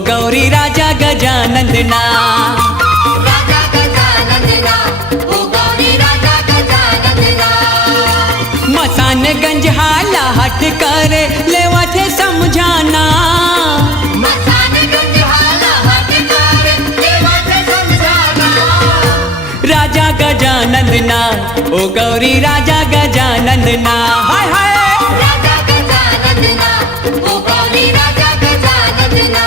गौरी राजा गजानंदना। राजा गजानंदना, ओ गौरी राजा गजानंदना। मसानगंज हाला हट करे लेवा थे समझाना। मसानगंज हाला हट करे लेवा थे समझाना। राजा गजानंदना, ओ गौरी राजा गजानंदना। हाय हाय राजा गजानंदना, ओ गौरी राजा गजानंदना।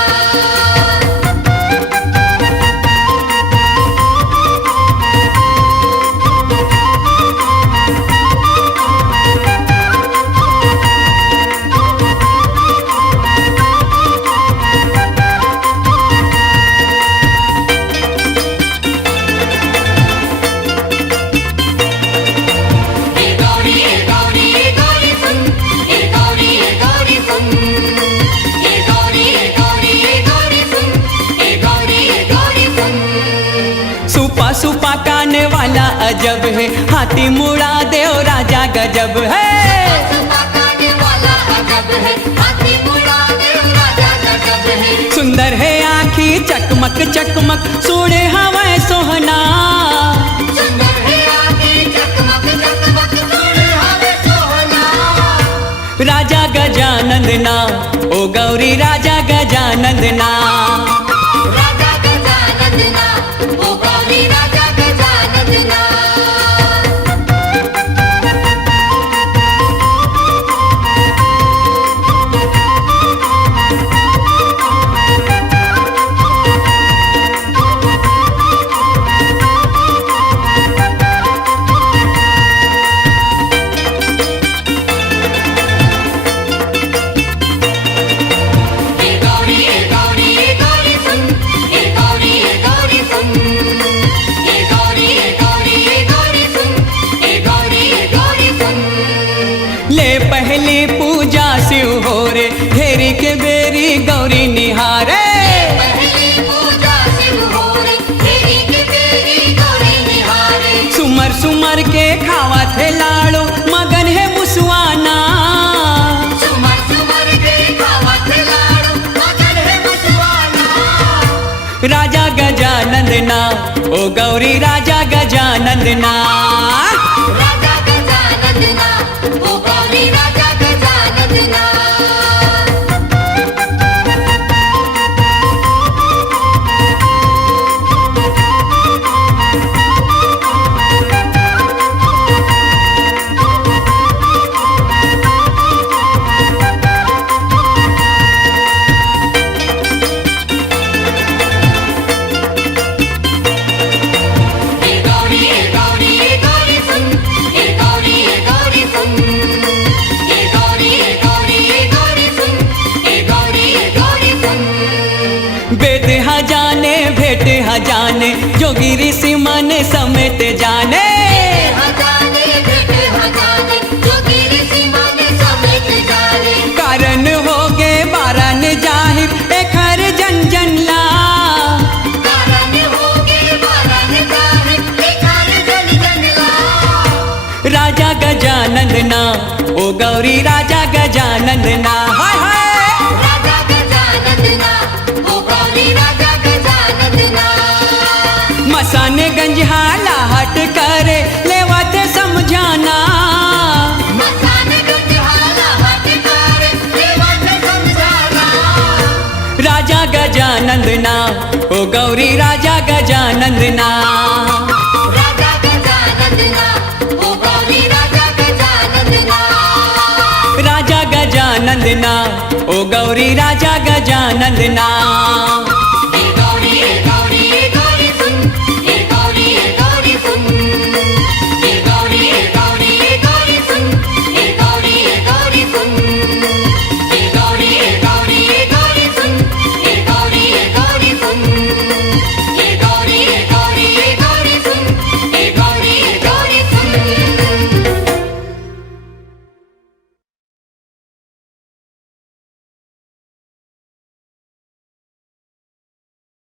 सुपा काने वाला अजब है, हाथी मुड़ा देव राजा गजब है। सुपा काने वाला अजब है, हाथी मुड़ा देव राजा गजब है। सुंदर है आँखी चकमक चकमक सोड़े हवाएं सोहना। सुंदर है आँखी चकमक चकमक सोड़े हवाएं सोहना। राजा गजानंदना, ओ गौरी राजा गजानंदना। राजा गजानंदना, ओ गौरी राजा गजानंदना। पहले पूजा शिव हो रे, घेरी के बेरी गौरी निहारे। पहली पूजा शिव हो रे, घेरी के बेरी गौरी निहारे। सुमर सुमर के खावा थे लाड़ो, मगन है मुसवाना। सुमर सुमर के खावा थे लाड़ो, मगन है मुसवाना। राजा गजानंदना, ओ गौरी राजा गजानंदना। राजा गजानंदना, ओ गौरी राजा गजानंदना। बेद जाने भेंट जाने, जोगी ऋषि मन समेत जाने। कारण हो गे बारन जाहिर एक हर जन जन ला। राजा गजानंदना, ओ गौरी राजा गजानंदना। हाय हाय राजा गजानंदना, ओ गौरी राजा गजानंदना। मसानगंज हाला हट करे लेवा थे समझाना। मसानगंज हाला हट करे लेवा थे समझाना। राजा गजानंदना, ओ गौरी राजा गजानंदना। राजा गजानंदना, ओ गौरी राजा गजानंदना। राजा गजानंदना, ओ गौरी राजा गजानंदना।